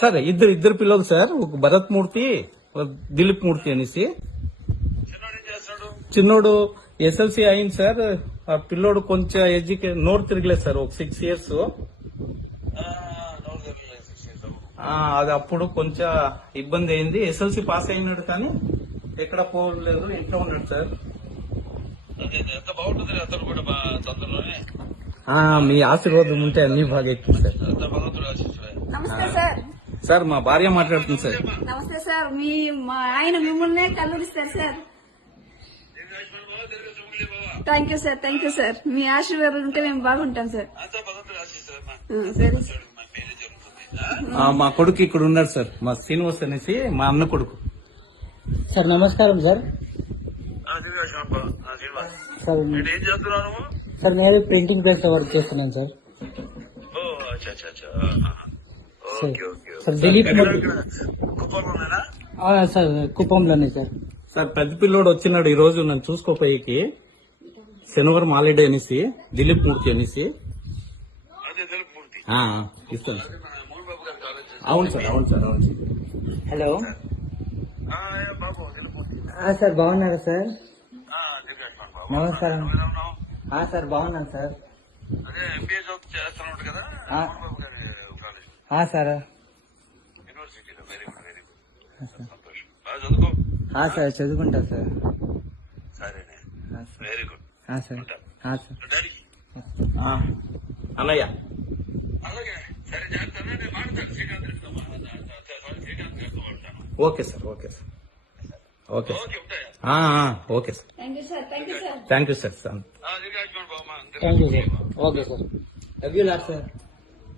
Sir ఇద్దరు పిల్లలు sir, ఒక భరత్ మూర్తి, ఒక దిలీప్ మూర్తి అనేసి. చిన్నోడు ఎస్ఎల్సి అయింది సార్. ఆ పిల్లోడు కొంచెం నోరు తిరగలేదు సార్, ఒక 6 years. అది అప్పుడు కొంచెం ఇబ్బంది అయింది. ఎస్ఎల్సి పాస్ అయినాడు కానీ ఎక్కడ పోలేదు, ఇంట్లో ఉన్నాడు సార్. ఎంత బాగుంటుంది అతను కూడా తొందరలోనే. మీ ఆశీర్వాదం ఉంటే అన్ని బాగా ఎక్కువ సార్. భగవంతుడు ఆశిస్తున్నాయి. నమస్తే సార్. సార్ మా భార్య మాట్లాడుతుంది సార్. నమస్తే సార్. మా ఆయన మిమ్మల్నే కల్లూరిస్తారు sir. Thank you sir, thank you sir. మీ ఆశీర్వాదం ఉంటే మేము బాగుంటాం సార్. సరే సార్. మా కొడుకు ఇక్కడ ఉన్నాడు సార్, మా శ్రీనివాస్ అనేసి, మా అన్న కొడుకు. సార్ నమస్కారం సార్. సార్ ఏం చేస్తున్నావు? సార్ నేను ప్రింటింగ్ ప్రెస్ లో వర్క్ చేస్తున్నాను సార్. సార్ దిలీప్ సార్ కుప్పంలోనే సార్. సార్ పెద్ద పిల్లోడు వచ్చినాడు ఈ రోజు నన్ను చూసుకోపోయేకి. శనివారం హాలిడే అనేసి, దిలీప్ మూర్తి అనేసి. ఇస్తాను సార్. అవును సార్, అవును సార్, అవును సార్. హలో సార్, బాగున్నారా సార్? నమస్కారం. సార్ బాగున్నాను సార్. అదే ఎంబీఏ చేస్తున్నాడు కదా సార్. యూనివర్సిటీలో. Very good, very good. సంతోషం. బాగా చదువుకో. సార్ చదువుకుంటా సార్. సరేనే, వెరీ గుడ్. సార్. డాడీకి అన్నయ్య. అలాగే, సరే జాగ్రత్త. నేను మాట్లాడతాను శ్రీకాంత్ రెడ్డితో. శ్రీకాంత్ రెడ్డితో మాట్లాడతాను. Okay sir, okay sir, okay sir. Okay, ఉంటాయా? Okay sir. Thank you sir, thank you sir. Thank you sir. Srikanth Babu. Thank you sir. Okay sir. Love you lot sir.